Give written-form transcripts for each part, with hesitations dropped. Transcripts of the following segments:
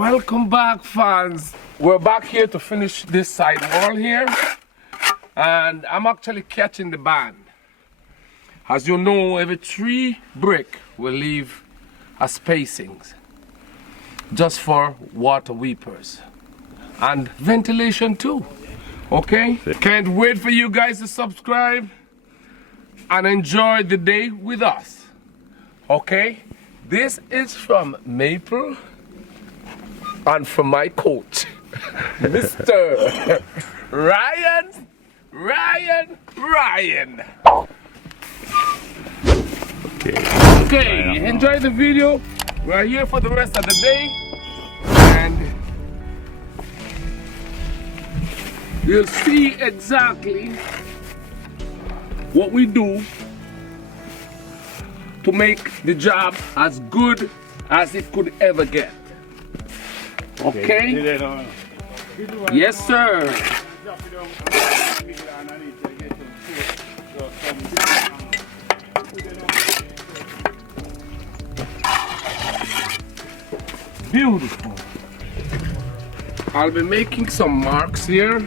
Welcome back, fans. We're back here to finish this side wall here, and I'm actually catching the band. As you know, every 3 brick will leave a spacing just for water weepers and ventilation too. Okay, can't wait for you guys to subscribe and enjoy the day with us. Okay, this is from Maple and from my coach, Mr. Ryan. Okay, enjoy the video. We're here for the rest of the day, and you'll see exactly what we do to make the job as good as it could ever get. Okay? Yes, sir. Beautiful. I'll be making some marks here.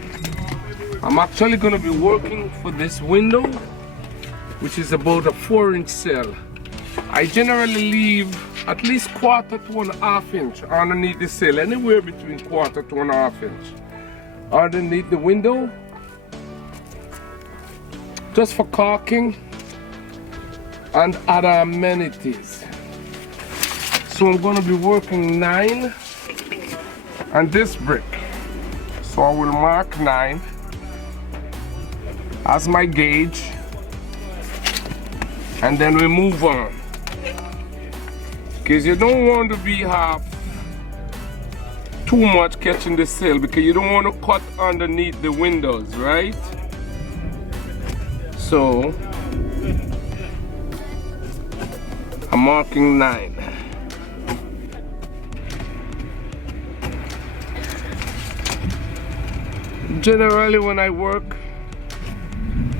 I'm actually going to be working for this window, which is about a 4-inch sill. I generally leave at least 1/4 to 1/2 inch underneath the sill, anywhere between 1/4 to 1/2 inch underneath the window, just for caulking and other amenities. So I'm going to be working 9 and this brick. So I will mark 9 as my gauge, and then we move on. Because you don't want to be too much catching the sill, because you don't want to cut underneath the windows, right? So I'm marking 9. Generally when I work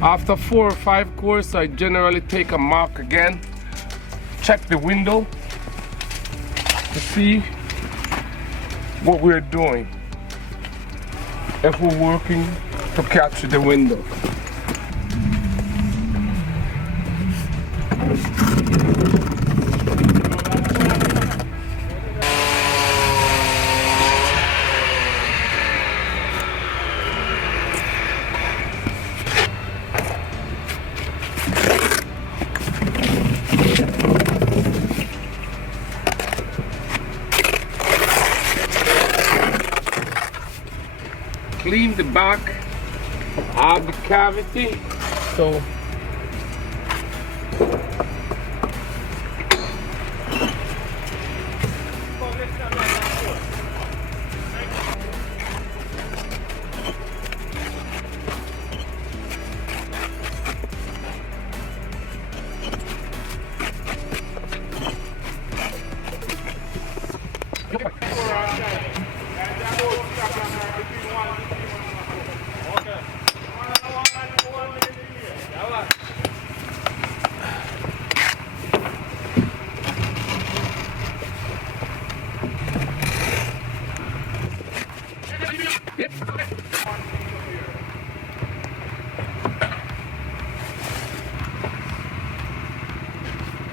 after 4 or 5 courses, I generally take a mark again, check the window to see what we're doing, if we're working to catch the window. Clean the back of the cavity. So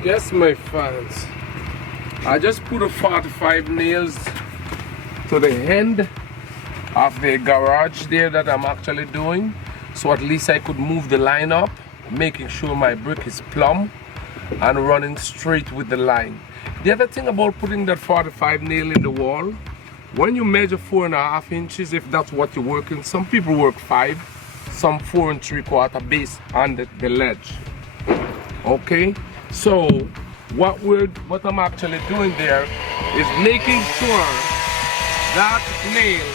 yes, my fans, I just put a 45 nails to the end of the garage there that I'm actually doing, so at least I could move the line up, making sure my brick is plumb and running straight with the line. The other thing about putting that 45 nail in the wall, when you measure 4.5 inches, if that's what you're working, some people work 5, some 4 3/4 based on the ledge. Okay, so what I'm actually doing there is making sure that nail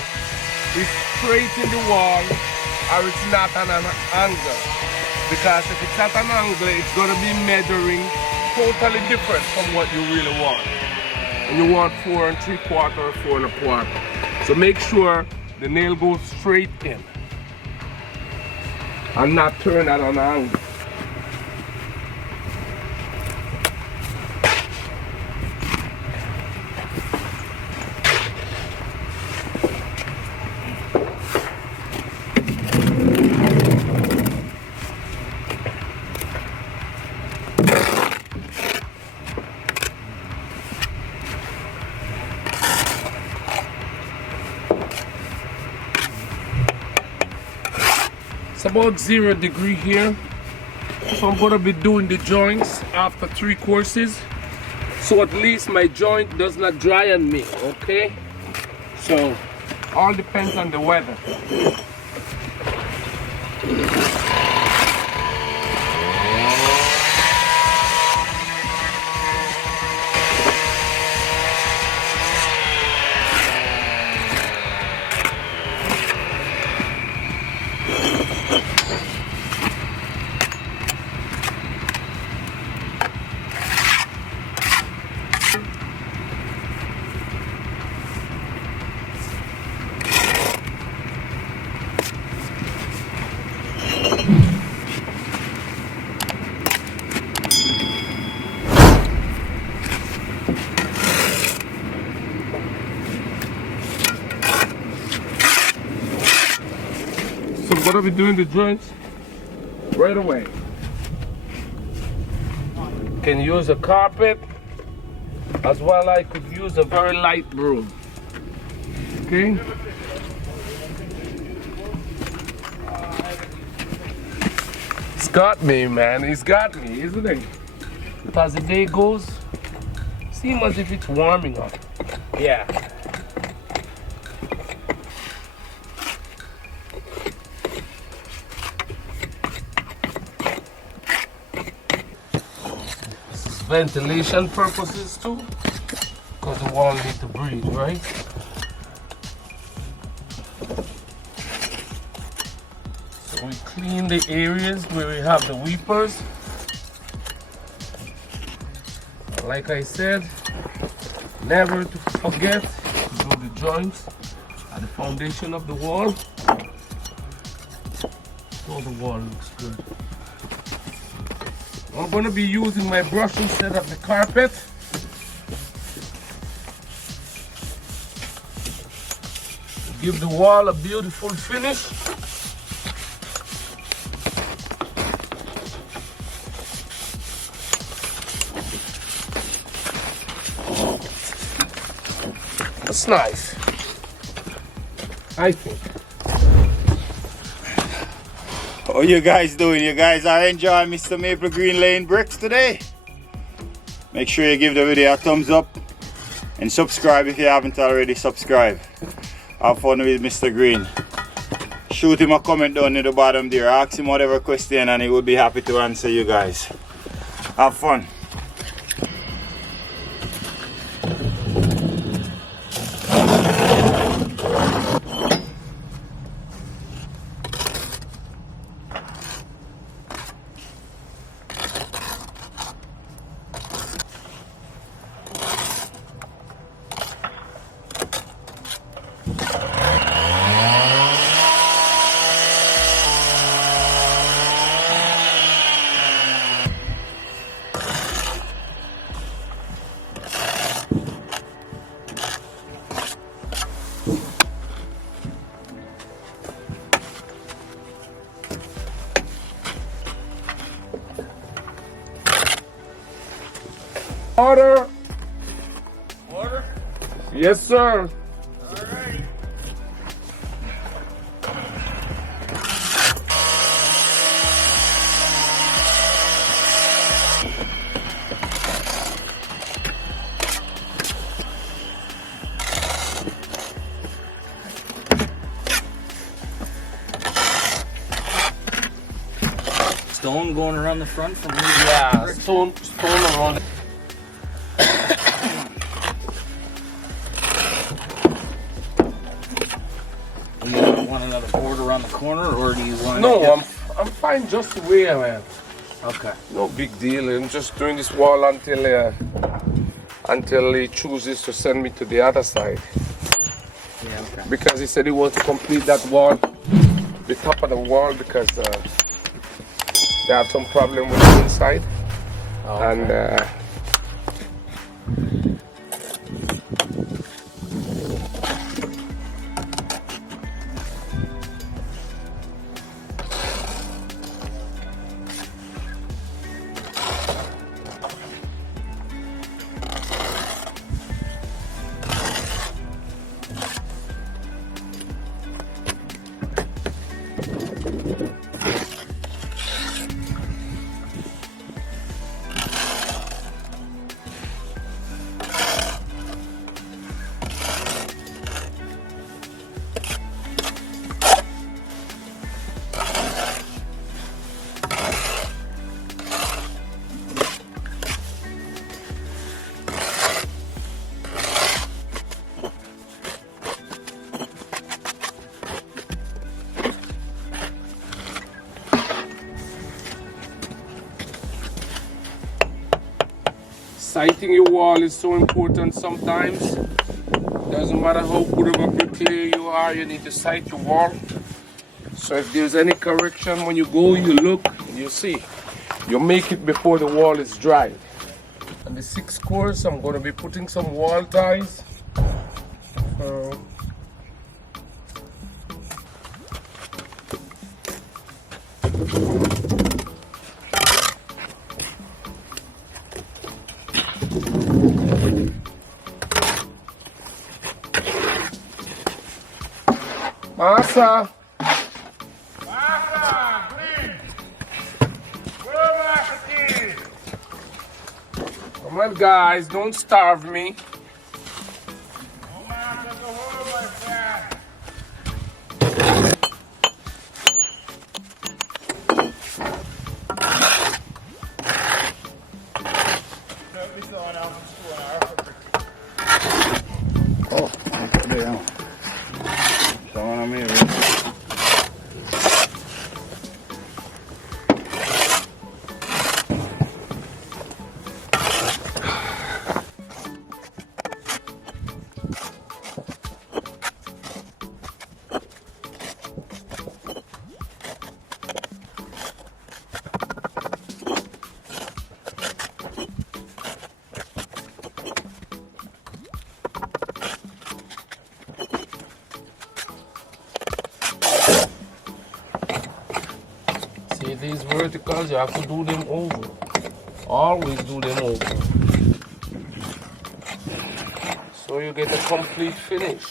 is straight in the wall, or it's not on an angle. Because if it's at an angle, it's going to be measuring totally different from what you really want. And you want 4 3/4 or 4 1/4. So make sure the nail goes straight in and not turn at an angle. It's about 0 degree here. So I'm gonna be doing the joints after 3 courses. So at least my joint does not dry on me, okay? So all depends on the weather. So I'm gonna be doing the joints right away. Can use a carpet as well. I could use a very light broom. Okay. It's got me, man. It's got me, isn't it? As the day goes, seems as if it's warming up. Yeah. Ventilation purposes too, because the wall needs to breathe, right? So we clean the areas where we have the weepers. Like I said, never to forget to do the joints at the foundation of the wall, so the wall looks good. I'm going to be using my brush instead of the carpet. Give the wall a beautiful finish. That's nice, I think. How you guys doing? You guys are enjoying Mr. Maple Green Lane bricks today? Make sure you give the video a thumbs up and subscribe if you haven't already subscribed. Have fun with Mr. Green. Shoot him a comment down at the bottom there. Ask him whatever question and he will be happy to answer you guys. Have fun. Order. Order? Yes, sir. Alright. Stone going around the front from Yeah, stone around. You want another board around the corner, or do you want? No, I'm fine just the way I am. Okay. No big deal. I'm just doing this wall until he chooses to send me to the other side. Yeah. Okay. Because he said he wants to complete that wall, the top of the wall, because they have some problem with the inside. Oh, okay. And Sighting your wall is so important sometimes. Doesn't matter how good of a bricklayer you are, you need to sight your wall. So if there's any correction, when you go, you look, you see. You make it before the wall is dry. And the 6 course, I'm going to be putting some wall ties. Massa! Come on, guys, don't starve me. Oh, there. Someone on me. See these verticals, you have to do them over. Always do them over. So you get a complete finish.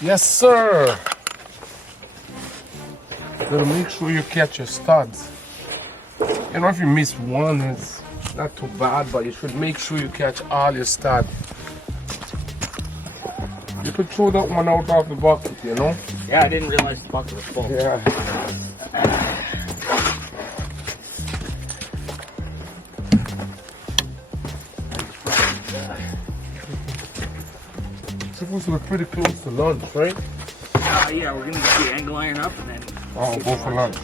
Yes, sir. Gotta make sure you catch your studs. You know, if you miss one, it's not too bad, but you should make sure you catch all your studs. You could throw that one out of the bucket, you know? Yeah, I didn't realize the bucket was full. Yeah. It's supposed to be pretty close to lunch, right? Yeah, we're gonna get the angle iron up and then. Oh, go for lunch.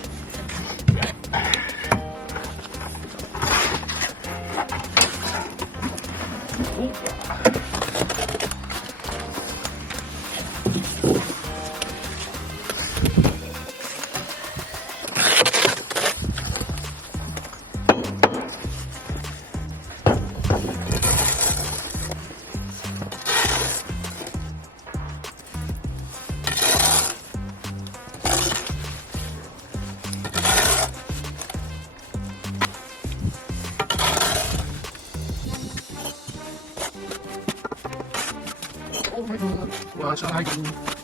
Oh my God, watch I do.